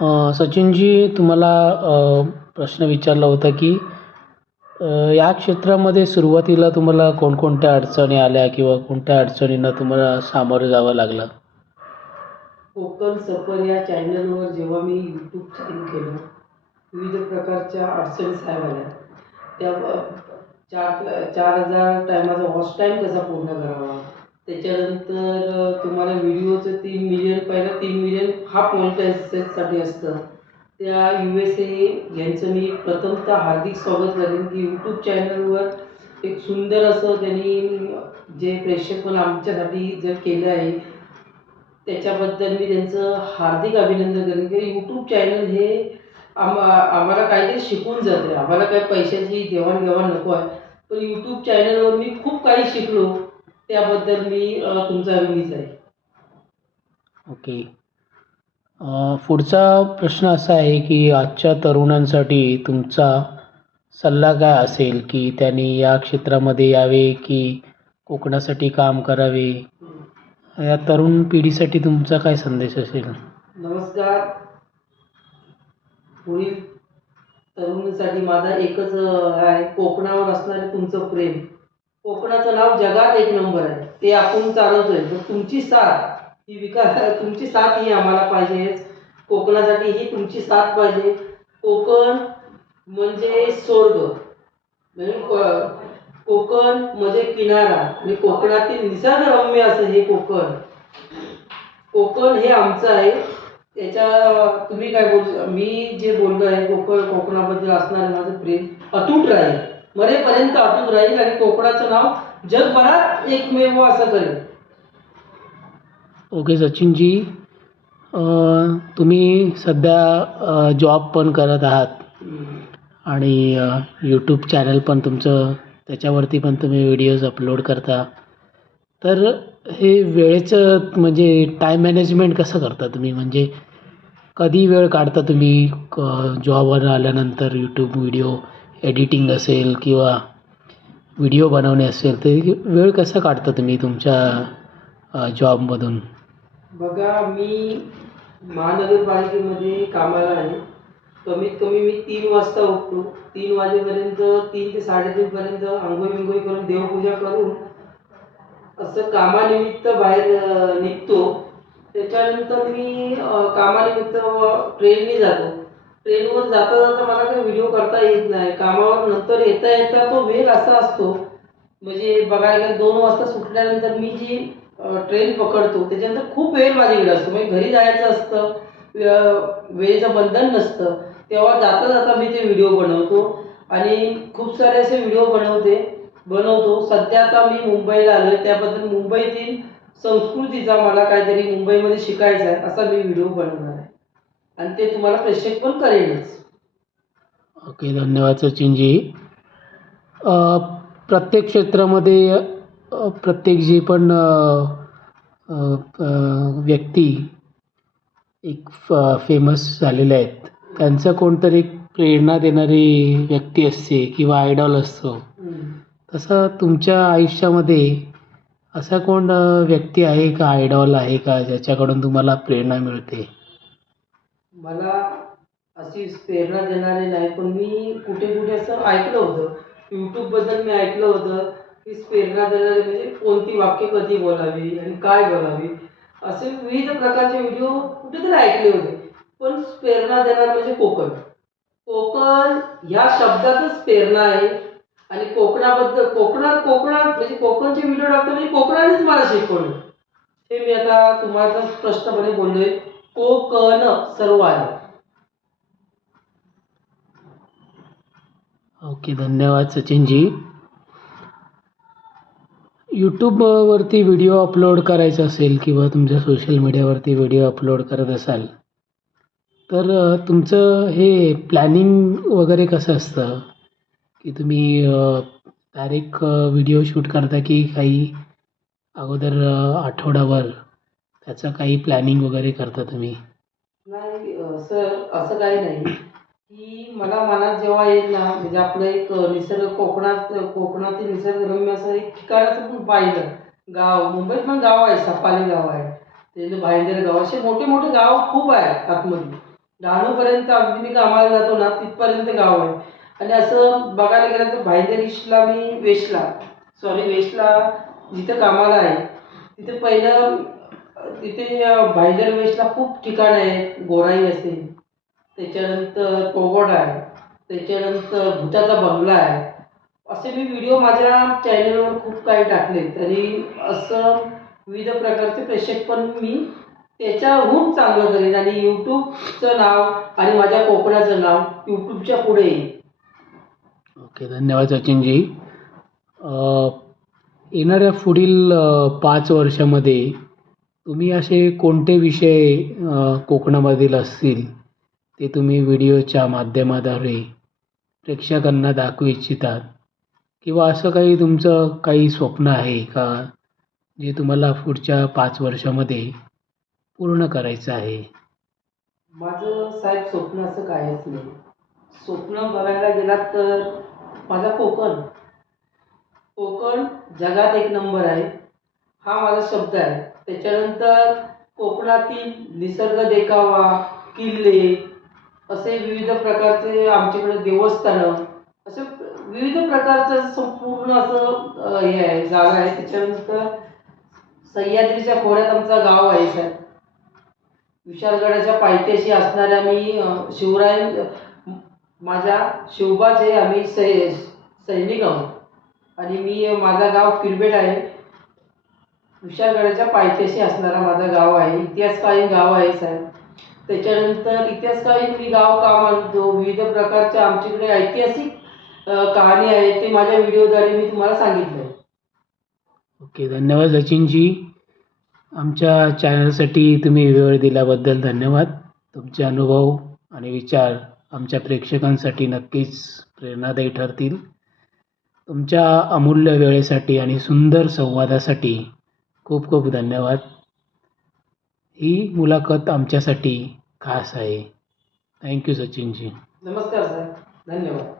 सचिनजी, तुम्हाला प्रश्न विचारला होता की या क्षेत्रामध्ये सुरुवातीला तुम्हाला कोणकोणत्या अडचणी आल्या किंवा कोणत्या अडचणींना तुम्हाला सामोरं जावं लागलं? कोकण सफर या चॅनलवर जेव्हा मी यूट्यूब चालू केलं, विविध प्रकारच्या अडचणी साहेब आल्या. त्या 4,000 टायमाचा वॉच टाईम कसा पूर्ण करावा, त्याच्यानंतर तुम्हाला व्हिडिओचं 3 मिलियन, पहिला 3 मिलियन हाफ मॉनिटायझेशनसाठी असतं. त्या USA यांचं मी प्रथमतः हार्दिक स्वागत करेन की यूट्यूब चॅनलवर एक सुंदर असं त्यांनी जे प्रेक्षेपण आमच्यासाठी जर केलं आहे, त्याच्याबद्दल मी त्यांचं हार्दिक अभिनंदन करेन की यूट्यूब चॅनल हे आम्हाला काहीतरी शिकवून जाते. आम्हाला काही पैशाची देवाणघेवाण नको आहे, पण यूट्यूब चॅनलवर मी खूप काही शिकलो. त्याबद्दल मी तुमचा ऋणीच आहे. ओके. पुढचा प्रश्न असा आहे की आजच्या तरुणांसाठी तुमचा सल्ला काय असेल की त्यांनी या क्षेत्रामध्ये यावे की कोकणासाठी काम करावे? या तरुण पिढीसाठी तुमचा काय संदेश असेल? नमस्कार. पुढील तरुणीसाठी माझा एकच आहे, कोकणावर असणारे तुमचं प्रेम. कोकणाचं नाव जगात एक नंबर आहे, ते आपण चालवतोय. तर तुमची साथ तुमची साथ ही आम्हाला पाहिजेच. कोकणासाठी ही तुमची साथ पाहिजे. कोकण म्हणजे स्वर्ग, म्हणजे कोकण म्हणजे किनारा आणि कोकणातील निसर्गरम्य असं हे कोकण. कोकण हे आमचं आहे. त्याच्या तुम्ही काय बोल मी जे बोललो आहे, कोकणाबद्दल असणारं माझं प्रेम अतूट राहील, मरेपर्यंत अतूट राहील आणि कोकणाचं नाव जगभरात एकमेव असं करेल. ओके सचिनजी, तुम्ही सध्या जॉब पण करत आहात आणि यूट्यूब चॅनल पण तुमचं, त्याच्यावरती पण तुम्ही व्हिडिओज अपलोड करता. तर हे वेळेचं म्हणजे टाईम मॅनेजमेंट कसं करता तुम्ही? म्हणजे कधी वेळ काढता तुम्ही जॉबवर आल्यानंतर यूट्यूब व्हिडिओ एडिटिंग असेल किंवा व्हिडिओ बनवणे असेल, तर वेळ कसा काढता तुम्ही तुमच्या जॉबमधून? बघा, मी महानगरपालिकेमध्ये कामाला आहे. कमीत कमी मी 3 वाजता उठतो. 3 वाजेपर्यंत, 3 ते 3:30पर्यंत अंघोळ करून देवपूजा करून असं कामानिमित्त बाहेर निघतो. त्याच्यानंतर मी कामानिमित्त ट्रेनने जातो. ट्रेनवर जाता जाता मला काही व्हिडिओ करता येत नाही. कामावर नंतर येता येता तो वेळ असा असतो, म्हणजे बघायला 2 वाजता सुटल्यानंतर मी जी ट्रेन पकडतो, त्याच्यानंतर खूप वेळ माझ्याकडे असतो. म्हणजे घरी जायचं असतं, वेळेचं बंधन नसतं. तेव्हा जाता जाता मी ते व्हिडिओ बनवतो आणि खूप सारे असे व्हिडिओ बनवतो. सध्या आता मी मुंबईला आलो आहे, त्याबद्दल मुंबईतील संस्कृतीचा मला काहीतरी मुंबईमध्ये शिकायचं आहे, असा मी व्हिडिओ बनवणार आहे आणि ते तुम्हाला प्रेक्षेप पण करेनच. ओके, धन्यवाद सचिनजी. प्रत्येक क्षेत्रामध्ये प्रत्येक जी पण व्यक्ती एक फेमस झालेले आहेत, त्यांचं कोणतरी एक प्रेरणा देणारी व्यक्ती असते किंवा आयडॉल असतो. तसं तुमच्या आयुष्यामध्ये असा कोण व्यक्ती आहे का, आयडॉल आहे का, ज्याच्याकडून तुम्हाला प्रेरणा मिळते? मला अशी प्रेरणा देणारे नाही, पण मी कुठे कुठे असं ऐकलं होतं, यूट्यूबबद्दल मी ऐकलं होतं की प्रेरणा देणारे म्हणजे कोणती वाक्य कधी बोलावी आणि काय बोलावी, असे विविध प्रकारचे व्हिडिओ कुठेतरी ऐकले होते. पण प्रेरणा देणार म्हणजे कोकण. कोकण ह्या शब्दातच प्रेरणा आहे आणि कोकणाबद्दल, कोकणात म्हणजे कोकणचे व्हिडिओ टाकतो म्हणजे कोकणानेच मला शिकवलं. हे मी आता तुम्हाला स्पष्टपणे बोललोय, कोकण सर्व आहे. ओके, धन्यवाद सचिनजी. यूट्यूबवरती व्हिडिओ अपलोड करायचा असेल किंवा तुमच्या सोशल मीडियावरती व्हिडिओ अपलोड करत असाल, तर तुमचं हे प्लॅनिंग वगैरे कसं असतं की तुम्ही डायरेक्ट व्हिडिओ शूट करता की काही अगोदर आठवडाभर त्याचं काही प्लॅनिंग वगैरे करता तुम्ही? नाही सर, असं काही नाही की मला मनात जेव्हा येईल ना, म्हणजे आपलं एक निसर्ग, कोकणातील निसर्गरम्य असं एक ठिकाणाचं पण पाहिलं गाव. मुंबईत पण गाव आहे, सफाली गाव आहे, त्याचं भाईंदर गाव, असे मोठे मोठे गाव खूप आहेत आतमध्ये. डहाणूपर्यंत अगदी मी कामाला जातो ना तिथपर्यंत गाव आहे. आणि असं बघायला गेलं तर भाईंदर ईस्टला मी वेस्टला जिथं कामाला आहे तिथे पहिलं तिथे भाईंदर वेस्टला खूप ठिकाणं आहेत. गोराई असेल, त्याच्यानंतर पोगोड आहे, त्याच्यानंतर भूताचा बंगला आहे. असे मी व्हिडिओ माझ्या चॅनलवर खूप काही टाकलेत आणि असं विविध प्रकारचे प्रेक्षक पण मी त्याच्याहून चांगलं करेन आणि यूट्यूबचं नाव आणि माझ्या कोकणाचं नाव यूट्यूबच्या पुढे येईल. ओके, धन्यवाद सचिनजी. येणाऱ्या पुढील 5 वर्षामध्ये तुम्ही असे कोणते विषय कोकणामधील असतील ते तुम्ही व्हिडिओच्या माध्यमाद्वारे प्रेक्षकांना दाखवू इच्छितात, किंवा असं काही तुमचं काही स्वप्न आहे का जे तुम्हाला पुढच्या 5 वर्षामध्ये पूर्ण करायचं आहे? माझं साहेब स्वप्न असं काहीच नाही. स्वप्न बघायला गेलात तर माझा कोकण जगात एक नंबर आहे, हा माझा शब्द आहे. त्याच्यानंतर कोकणातील निसर्ग देखावा, किल्ले, असे विविध प्रकारचे आमच्याकडे देवस्थानं, असं विविध प्रकारचं संपूर्ण असं हे आहे, जागा आहे. त्याच्यानंतर सह्याद्रीच्या खोऱ्यात आमचं गाव आहे साहेब. विशाळगडाच्या पायथ्याशी असणाऱ्या मी माझ्या शिवबाचे आम्ही सैनिक आहोत आणि माझं गाव किरबेट आहे. विशाळगडाच्या पायथ्याशी असणारा माझं गाव आहे. इतिहासकालीन गाव आहे साहेब. त्याच्यानंतर इतिहासकालीन मी गाव का मानतो, विविध प्रकारच्या आमच्याकडे ऐतिहासिक कहाणी आहेत, ते माझ्या व्हिडिओद्वारे मी तुम्हाला सांगितलं आहे. ओके, धन्यवाद सचिनजी. आमच्या चॅनलसाठी तुम्ही वेळ दिल्याबद्दल धन्यवाद. तुमचे अनुभव आणि विचार आमच्या प्रेक्षकांसाठी नक्कीच प्रेरणादायी ठरतील. तुमच्या अमूल्य वेळेसाठी आणि सुंदर संवादासाठी खूप खूप धन्यवाद. ही मुलाखत आमच्यासाठी खास आहे. थँक्यू सचिनजी. नमस्कार साहेब, धन्यवाद.